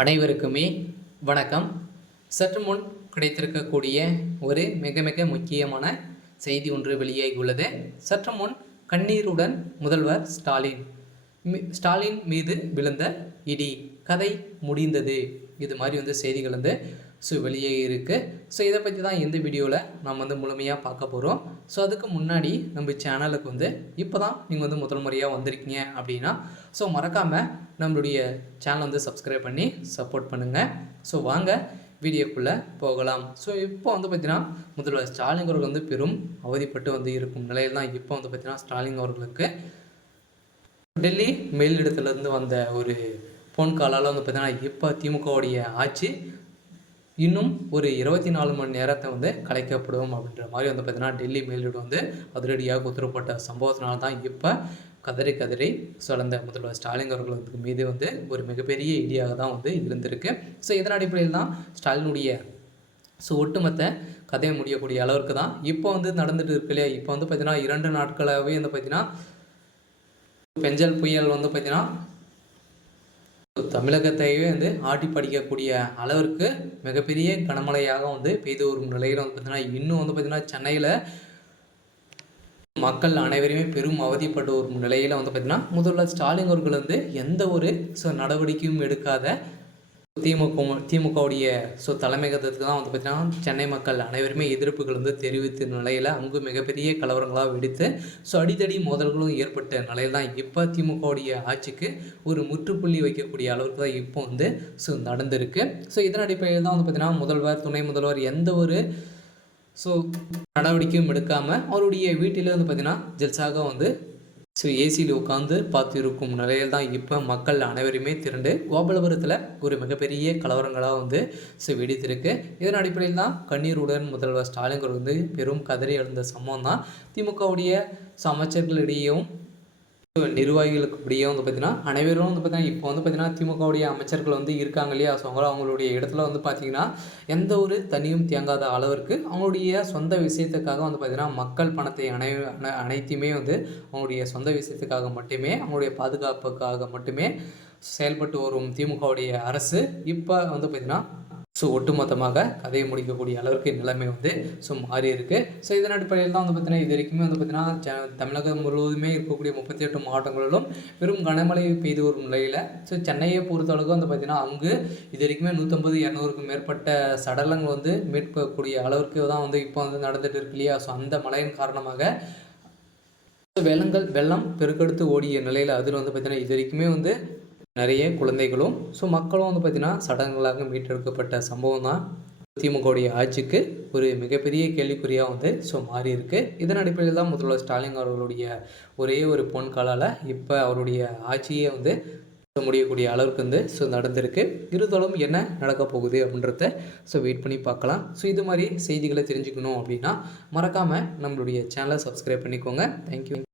அனைவருக்குமே வணக்கம். சற்று முன் கிடைத்திருக்கக்கூடிய ஒரு மிக மிக முக்கியமான செய்தி ஒன்று வெளியாகி உள்ளது. சற்று முன் கண்ணீருடன் முதல்வர் ஸ்டாலின் மீது விழுந்த இடி, கதை முடிந்தது. இது மாதிரி செய்திகள் வெளியாகி இருக்குது. இதை பற்றி தான் இந்த வீடியோவில் நம்ம முழுமையாக பார்க்க போகிறோம். அதுக்கு முன்னாடி நம்ம சேனலுக்கு இப்போ தான் நீங்கள் முதல் முறையாக வந்திருக்கீங்க அப்படின்னா மறக்காமல் நம்மளுடைய சேனல் சப்ஸ்கிரைப் பண்ணி சப்போர்ட் பண்ணுங்கள். வாங்க வீடியோக்குள்ளே போகலாம். இப்போ பார்த்தீங்கன்னா முதல்வர் ஸ்டாலின் அவர்கள் பெரும் அவதிப்பட்டு இருக்கும் நிலையில் தான் இப்போ பார்த்தீங்கன்னா ஸ்டாலின் அவர்களுக்கு டெல்லி மேலிடத்துலேருந்து வந்த ஒரு ஃபோன் காலால் பார்த்தீங்கன்னா இப்போ திமுகவுடைய ஆட்சி இன்னும் ஒரு 24 மணி நேரத்தை கலைக்கப்படும் அப்படின்ற மாதிரி பார்த்தீங்கன்னா டெல்லி மேலிடம் அதிரடியாக உத்தரப்பட்ட சம்பவத்தினால தான் இப்போ கதறி சுழந்த முதல்வர் ஸ்டாலின் அவர்களுக்கு மீது ஒரு மிகப்பெரிய இடியாக தான் இருந்திருக்கு. இதன் அடிப்படையில் தான் ஸ்டாலினுடைய ஒட்டுமொத்த கதையை முடியக்கூடிய அளவிற்கு தான் இப்போ நடந்துட்டு இருக்கு இல்லையா. இப்போ பார்த்தீங்கன்னா 2 நாட்களாகவே பார்த்தீங்கன்னா பெஞ்சல் புயல் பார்த்தீங்கன்னா தமிழகத்தையே ஆட்டி படிக்கக்கூடிய அளவிற்கு மிகப்பெரிய கனமழையாக பெய்து வரும் நிலையில் பார்த்தீங்கன்னா இன்னும் பார்த்தீங்கன்னா சென்னையில் மக்கள் அனைவருமே பெரும் அவதிப்பட்டு வரும் நிலையில் பார்த்தீங்கன்னா முதல்வர் ஸ்டாலின் அவர்கள் எந்த ஒரு நடவடிக்கையும் எடுக்காத திமுகவுடைய தலைமையகத்துக்கு தான் பார்த்தீங்கன்னா சென்னை மக்கள் அனைவருமே எதிர்ப்புகள் தெரிவித்த நிலையில் அங்கு மிகப்பெரிய கலவரங்களாக வெடித்து அடித்தடி மோதல்களும் ஏற்பட்ட நிலையில் தான் இப்போ திமுகவுடைய ஆட்சிக்கு ஒரு முற்றுப்புள்ளி வைக்கக்கூடிய அளவுக்கு தான் இப்போ நடந்திருக்கு. இதன் அடிப்படையில் தான் பார்த்தீங்கன்னா முதல்வர், துணை முதல்வர் எந்த ஒரு நடவடிக்கையும் எடுக்காமல் அவருடைய வீட்டில் பார்த்தீங்கன்னா ஜெல்சாக ஏசியில் உட்காந்து பார்த்துருக்கும் நிலையில் தான் இப்போ மக்கள் அனைவருமே திரண்டு கோபாலபுரத்தில் ஒரு மிகப்பெரிய கலவரங்களாக வெடித்திருக்கு. இதன் அடிப்படையில் தான் கண்ணீருடன் முதல்வர் ஸ்டாலின் பெரும் கதறி எழுந்த சம்பவம் தான் திமுகவுடைய அமைச்சர்களிடையேயும் நிர்வாகிகளுக்கு இப்படியே பார்த்தீங்கன்னா அனைவரும் பார்த்தீங்கன்னா இப்போ பார்த்தீங்கன்னா திமுகவுடைய அமைச்சர்கள் இருக்காங்க இல்லையா. அவங்களுடைய இடத்துல பார்த்தீங்கன்னா எந்த ஒரு தனியும் தேங்காத அளவிற்கு அவங்களுடைய சொந்த விஷயத்துக்காக பார்த்தீங்கன்னா மக்கள் பணத்தை அனைத்தையுமே அவங்களுடைய சொந்த விஷயத்துக்காக மட்டுமே, அவங்களுடைய பாதுகாப்புக்காக மட்டுமே செயல்பட்டு வரும் திமுகவுடைய அரசு இப்போ பார்த்தீங்கன்னா ஒட்டுமொத்தமாக கதையை முடிக்கக்கூடிய அளவிற்கு நிலைமை மாறி இருக்குது. இதன் அடிப்படையில் தான் பார்த்தீங்கன்னா இது வரைக்குமே பார்த்தீங்கன்னா தமிழகம் முழுவதுமே இருக்கக்கூடிய 38 மாவட்டங்களிலும் பெரும் கனமழை பெய்து வரும் நிலையில் சென்னையை பொறுத்தளவுக்கு பார்த்தீங்கன்னா அங்கு இது வரைக்குமே 150-200க்கும் மேற்பட்ட சடலங்கள் மீட்கக்கூடிய அளவிற்கு தான் இப்போ நடந்துட்டு இருக்கு இல்லையா. அந்த மழையின் காரணமாக வெள்ளம் பெருக்கெடுத்து ஓடிய நிலையில் அதில் பார்த்தீங்கன்னா இது வரைக்குமே நிறைய குழந்தைகளும் மக்களும் பார்த்திங்கன்னா சடங்குகளாக மீட்டெடுக்கப்பட்ட சம்பவம் தான் திமுகவுடைய ஆட்சிக்கு ஒரு மிகப்பெரிய கேள்விக்குறியாக மாறி இருக்கு. இதன் அடிப்படையில் தான் முதல்வர் ஸ்டாலின் அவர்களுடைய ஒரே ஒரு பொன் காலால் இப்போ அவருடைய ஆட்சியை முடியக்கூடிய அளவுக்கு நடந்திருக்கு. இருதலும் என்ன நடக்க போகுது அப்படின்றத வெயிட் பண்ணி பார்க்கலாம். இது மாதிரி செய்திகளை தெரிஞ்சுக்கணும் அப்படின்னா மறக்காமல் நம்மளுடைய சேனலை சப்ஸ்கிரைப் பண்ணிக்கோங்க. தேங்க்யூ.